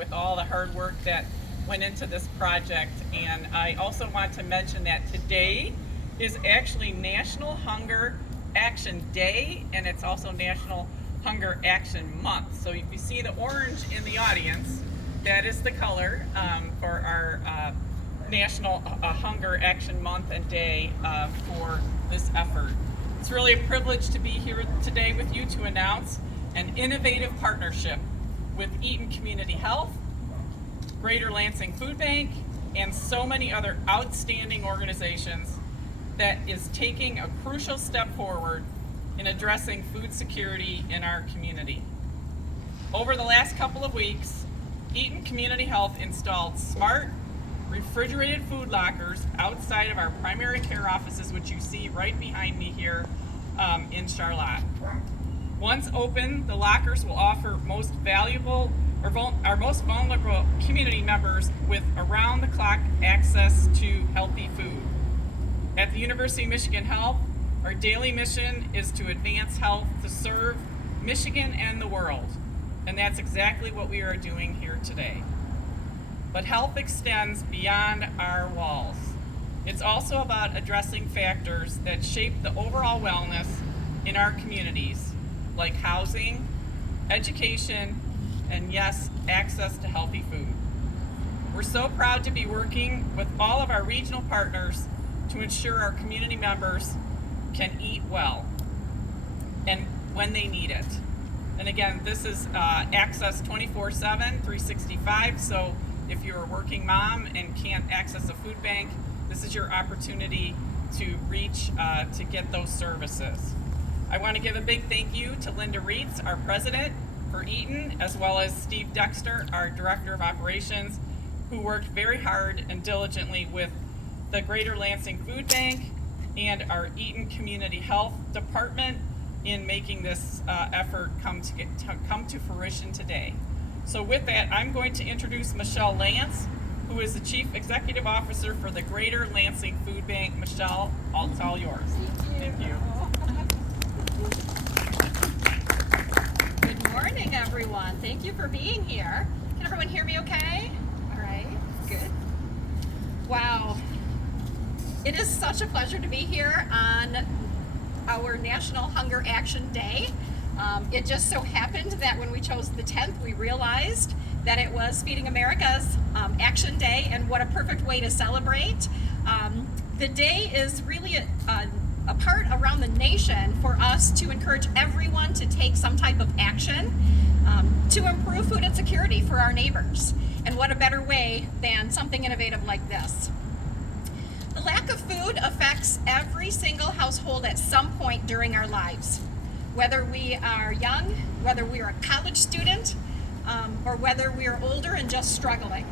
with all the hard work that went into this project. And I also want to mention that today is actually National Hunger Action Day, and it's also National Hunger Action Month. So if you see the orange in the audience, that is the color for our National Hunger Action Month and Day for this effort. It's really a privilege to be here today with you to announce an innovative partnership with Eaton Community Health, Greater Lansing Food Bank, and so many other outstanding organizations that is taking a crucial step forward in addressing food security in our community. Over the last couple of weeks, Eaton Community Health installed smart, refrigerated food lockers outside of our primary care offices, which you see right behind me here in Charlotte. Once open, the lockers will offer most valuable our most vulnerable community members with around-the-clock access to healthy food. At the University of Michigan Health, our daily mission is to advance health to serve Michigan and the world, and that's exactly what we are doing here today. But health extends beyond our walls. It's also about addressing factors that shape the overall wellness in our communities, like housing, education, and yes, access to healthy food. We're so proud to be working with all of our regional partners to ensure our community members can eat well and when they need it. And again, this is access 24/7, 365, so if you're a working mom and can't access a food bank, this is your opportunity to reach to get those services. I want to give a big thank you to Linda Reitz, our president for Eaton, as well as Steve Dexter, our director of operations, who worked very hard and diligently with the Greater Lansing Food Bank and our Eaton Community Health Department in making this effort come to fruition today. So with that, I'm going to introduce Michelle Lance, who is the Chief Executive Officer for the Greater Lansing Food Bank. Michelle, it's all yours. Thank you. Good morning, everyone. Thank you for being here. Can everyone hear me okay? All right, good. Wow. It is such a pleasure to be here on our National Hunger Action Day. It just so happened that when we chose the 10th, we realized that it was Feeding America's Action Day, and what a perfect way to celebrate. The day is really a part around the nation for us to encourage everyone to take some type of action to improve food insecurity for our neighbors. And what a better way than something innovative like this. The lack of food affects every single household at some point during our lives. Whether we are young, whether we are a college student, or whether we are older and just struggling.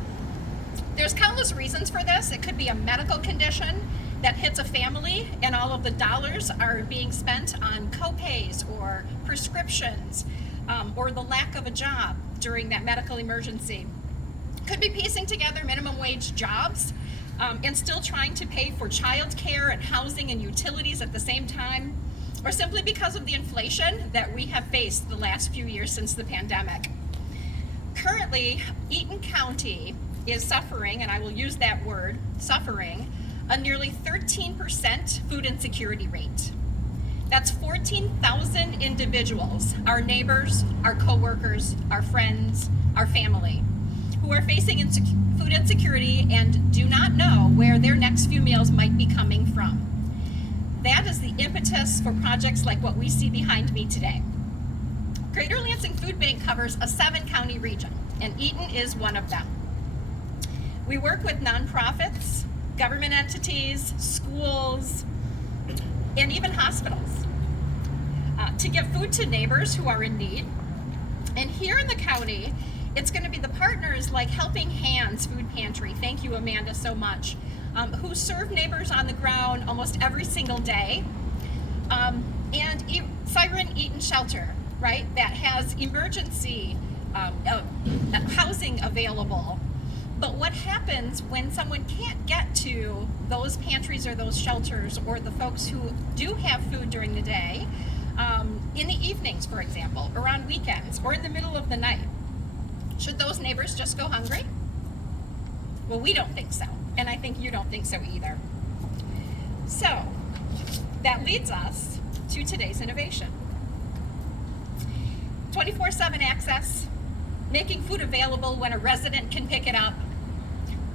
There's countless reasons for this. It could be a medical condition that hits a family and all of the dollars are being spent on co-pays or prescriptions, or the lack of a job during that medical emergency. Could be piecing together minimum wage jobs and still trying to pay for child care and housing and utilities at the same time, or simply because of the inflation that we have faced the last few years since the pandemic. Currently, Eaton County is suffering, and I will use that word, suffering, a nearly 13% food insecurity rate. That's 14,000 individuals, our neighbors, our coworkers, our friends, our family, who are facing food insecurity and do not know where their next few meals might be coming from. That is the impetus for projects like what we see behind me today. Greater Lansing Food Bank covers a 7-county region, and Eaton is one of them. We work with nonprofits, government entities, schools, and even hospitals to give food to neighbors who are in need. And here in the county, it's going to be the partners like Helping Hands Food Pantry, thank you Amanda so much, who serve neighbors on the ground almost every single day, and Siren Eaton Shelter, right, that has emergency housing available. But what happens when someone can't get to those pantries or those shelters or the folks who do have food during the day, in the evenings, for example, or on weekends, or in the middle of the night? Should those neighbors just go hungry? Well, we don't think so, and I think you don't think so either. So, that leads us to today's innovation. 24/7 access, making food available when a resident can pick it up.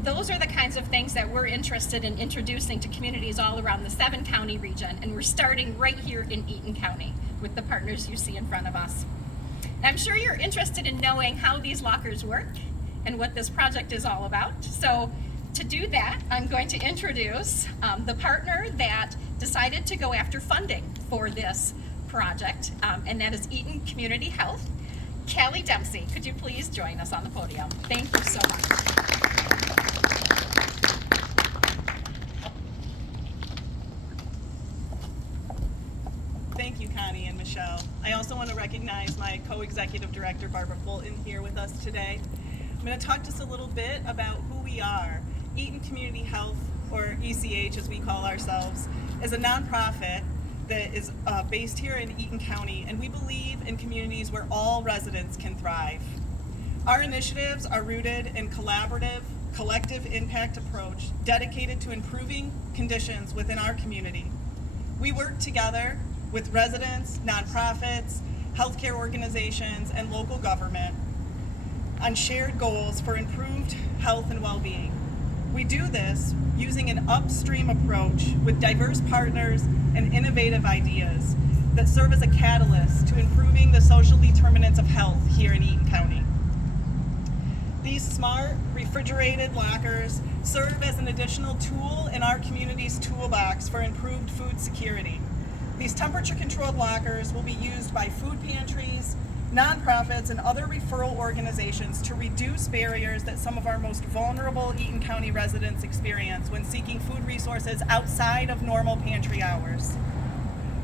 Those are the kinds of things that we're interested in introducing to communities all around the 7-county region, and we're starting right here in Eaton County with the partners you see in front of us. I'm sure you're interested in knowing how these lockers work and what this project is all about. So to do that, I'm going to introduce the partner that decided to go after funding for this project, and that is Eaton Community Health. Callie Dempsey, could you please join us on the podium? Thank you so much. Thank you, Connie and Michelle. I also want to recognize my co-executive director, Barbara Fulton, here with us today. I'm going to talk just a little bit about who we are. Eaton Community Health, or ECH as we call ourselves, is a nonprofit that is based here in Eaton County, and we believe in communities where all residents can thrive. Our initiatives are rooted in collaborative, collective impact approach dedicated to improving conditions within our community. We work together with residents, nonprofits, healthcare organizations, and local government on shared goals for improved health and well-being. We do this using an upstream approach with diverse partners and innovative ideas that serve as a catalyst to improving the social determinants of health here in Eaton County. These smart, refrigerated lockers serve as an additional tool in our community's toolbox for improved food security. These temperature-controlled lockers will be used by food pantries, nonprofits, and other referral organizations to reduce barriers that some of our most vulnerable Eaton County residents experience when seeking food resources outside of normal pantry hours.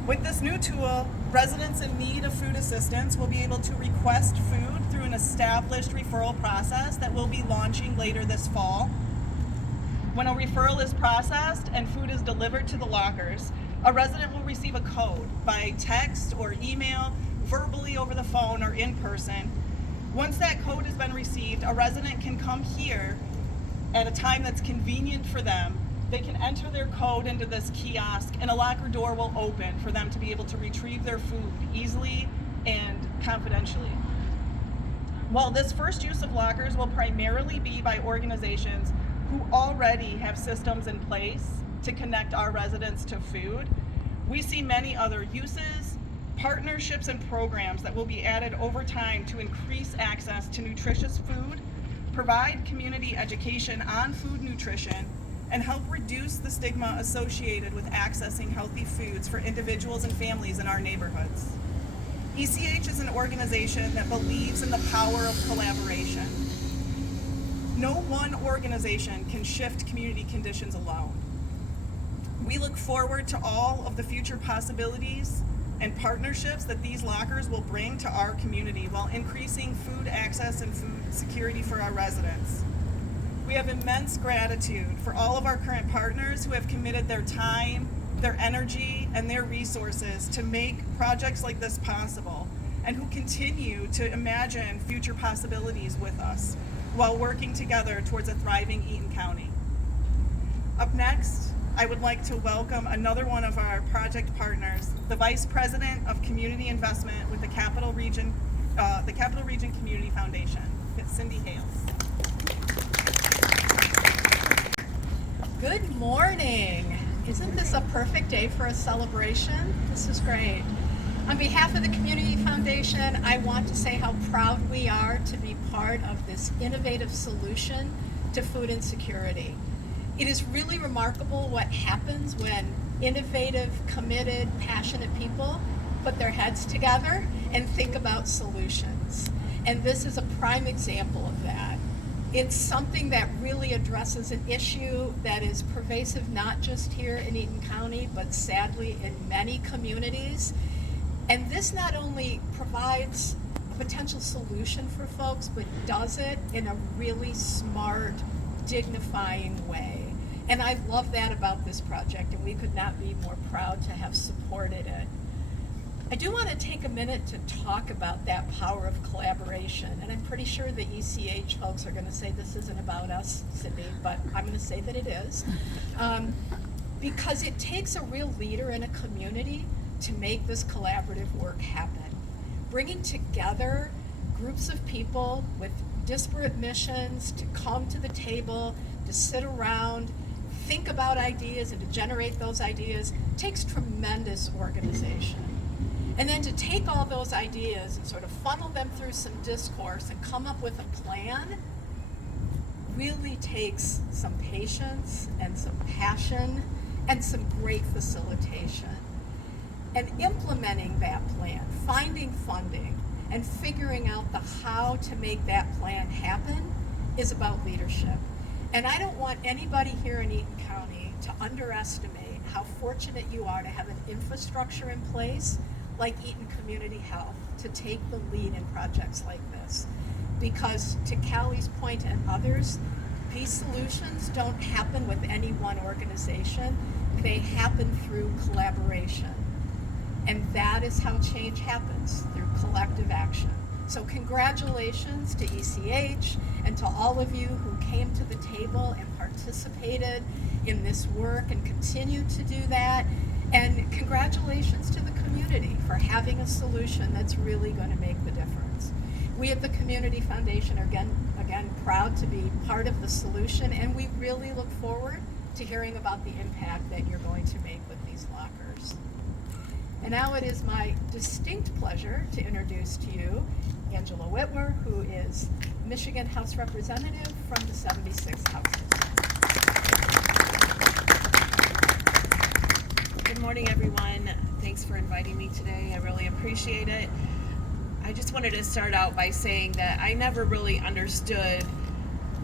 With this new tool, residents in need of food assistance will be able to request food through an established referral process that will be launching later this fall. When a referral is processed and food is delivered to the lockers, a resident will receive a code by text or email, verbally over the phone, or in person. Once that code has been received, a resident can come here at a time that's convenient for them. They can enter their code into this kiosk, and a locker door will open for them to be able to retrieve their food easily and confidentially. While this first use of lockers will primarily be by organizations who already have systems in place to connect our residents to food, we see many other uses, partnerships, and programs that will be added over time to increase access to nutritious food, provide community education on food nutrition, and help reduce the stigma associated with accessing healthy foods for individuals and families in our neighborhoods. ECH is an organization that believes in the power of collaboration. No one organization can shift community conditions alone. We look forward to all of the future possibilities and partnerships that these lockers will bring to our community while increasing food access and food security for our residents. We have immense gratitude for all of our current partners who have committed their time, their energy, and their resources to make projects like this possible, and who continue to imagine future possibilities with us while working together towards a thriving Eaton County. Up next, I would like to welcome another one of our project partners, the Vice President of Community Investment with the Capital Region Community Foundation. It's Cindy Hales. Good morning. Isn't this a perfect day for a celebration? This is great. On behalf of the Community Foundation, I want to say how proud we are to be part of this innovative solution to food insecurity. It is really remarkable what happens when innovative, committed, passionate people put their heads together and think about solutions. And this is a prime example of that. It's something that really addresses an issue that is pervasive not just here in Eaton County, but sadly in many communities. And this not only provides a potential solution for folks, but does it in a really smart, dignifying way. And I love that about this project, and we could not be more proud to have supported it. I do want to take a minute to talk about that power of collaboration, and I'm pretty sure the ECH folks are going to say this isn't about us, Sydney, but I'm going to say that it is. Because it takes a real leader in a community to make this collaborative work happen. Bringing together groups of people with disparate missions to come to the table, to sit around, think about ideas, and to generate those ideas takes tremendous organization. And then to take all those ideas and sort of funnel them through some discourse and come up with a plan really takes some patience and some passion and some great facilitation. And implementing that plan, finding funding, and figuring out the how to make that plan happen is about leadership. And I don't want anybody here in Eaton County to underestimate how fortunate you are to have an infrastructure in place like Eaton Community Health to take the lead in projects like this. Because to Callie's point and others, these solutions don't happen with any one organization. They happen through collaboration. And that is how change happens, through collective action. So congratulations to ECH and to all of you who came to the table and participated in this work and continue to do that. And congratulations to the community for having a solution that's really going to make the difference. We at the Community Foundation are again proud to be part of the solution, and we really look forward to hearing about the impact that you're going to make with these lockers. And now it is my distinct pleasure to introduce to you Angela Whitwer, who is Michigan House Representative from the 76th House. Good morning, everyone. Thanks for inviting me today. I really appreciate it. I just wanted to start out by saying that I never really understood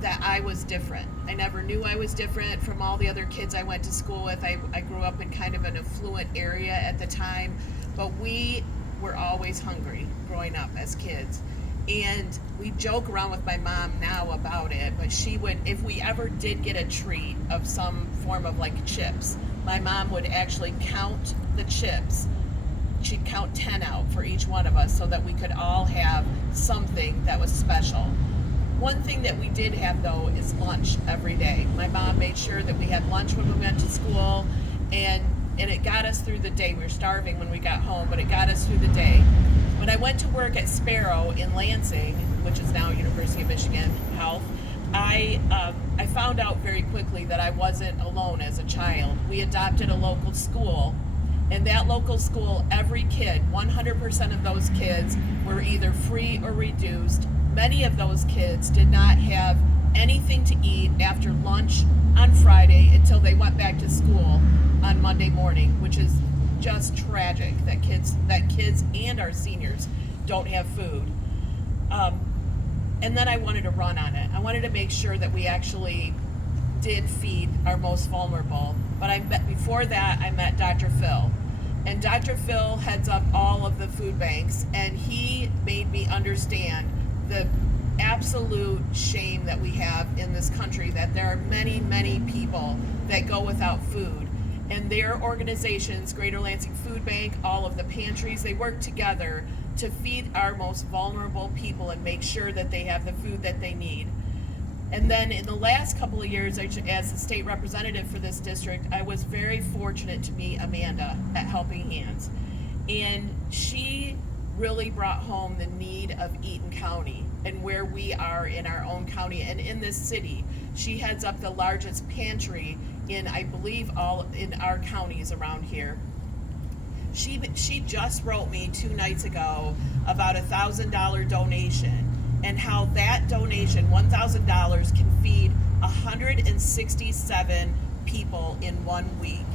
that I was different. I never knew I was different from all the other kids I went to school with. I grew up in kind of an affluent area at the time, but we were always hungry growing up as kids. And we joke around with my mom now about it, but she would, if we ever did get a treat of some form of like chips, my mom would actually count the chips. She'd count 10 out for each one of us so that we could all have something that was special. One thing that we did have though is lunch every day. My mom made sure that we had lunch when we went to school, and it got us through the day. We were starving when we got home, but it got us through the day. When I went to work at Sparrow in Lansing, which is now University of Michigan Health, I found out very quickly that I wasn't alone as a child. We adopted a local school. In that local school, every kid, 100% of those kids were either free or reduced. Many of those kids did not have anything to eat after lunch on Friday until they went back to school on Monday morning, which is just tragic that kids and our seniors don't have food. And then I wanted to run on it. I wanted to make sure that we actually did feed our most vulnerable. But before that, I met Dr. Phil. And Dr. Phil heads up all of the food banks, and he made me understand the absolute shame that we have in this country, that there are many, many people that go without food. And their organizations, Greater Lansing Food Bank, all of the pantries, they work together to feed our most vulnerable people and make sure that they have the food that they need. And then in the last couple of years, as the state representative for this district, I was very fortunate to meet Amanda at Helping Hands. And she really brought home the need of Eaton County and where we are in our own county and in this city. She heads up the largest pantry in, I believe, all in our counties around here. She just wrote me 2 nights ago about $1,000 donation, and how that donation, $1,000, can feed 167 people in 1 week.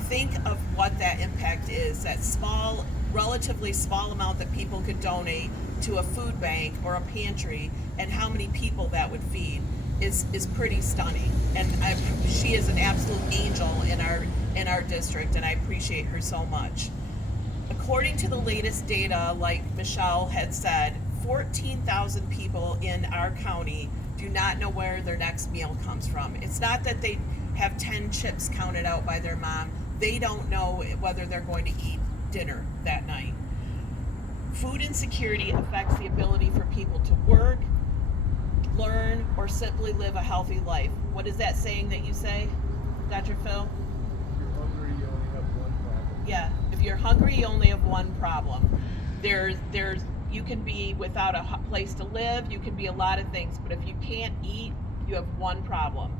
Think of what that impact is, that small, relatively small amount that people could donate to a food bank or a pantry, and how many people that would feed is pretty stunning. And she is an absolute angel in our district, and I appreciate her so much. According to the latest data, like Michelle had said, 14,000 people in our county do not know where their next meal comes from. It's not that they have 10 chips counted out by their mom. They don't know whether they're going to eat dinner that night. Food insecurity affects the ability for people to work, learn, or simply live a healthy life. What is that saying that you say, Dr. Phil? If you're hungry, you only have one problem. Yeah, if you're hungry, you only have one problem. You can be without a place to live, you can be a lot of things, but if you can't eat, you have one problem.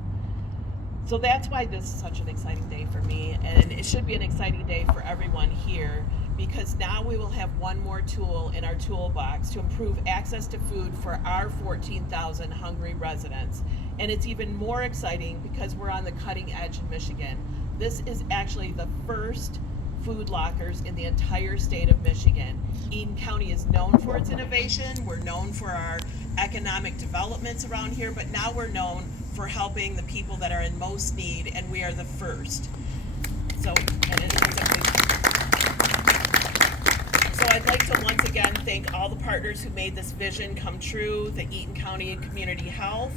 So that's why this is such an exciting day for me, and it should be an exciting day for everyone here, because now we will have one more tool in our toolbox to improve access to food for our 14,000 hungry residents. And it's even more exciting because we're on the cutting edge in Michigan. This is actually the first food lockers in the entire state of Michigan. Eaton County is known for its innovation. We're known for our economic developments around here, but now we're known for helping the people that are in most need, and we are the first. So I'd like to once again thank all the partners who made this vision come true, the Eaton County Community Health,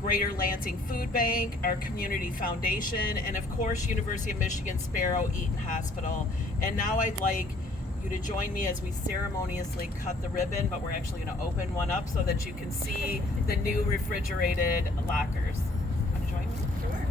Greater Lansing Food Bank, our community foundation, and of course, University of Michigan Sparrow Eaton Hospital. And now I'd like you to join me as we ceremoniously cut the ribbon, but we're actually going to open one up so that you can see the new refrigerated lockers. Want to join me? Sure.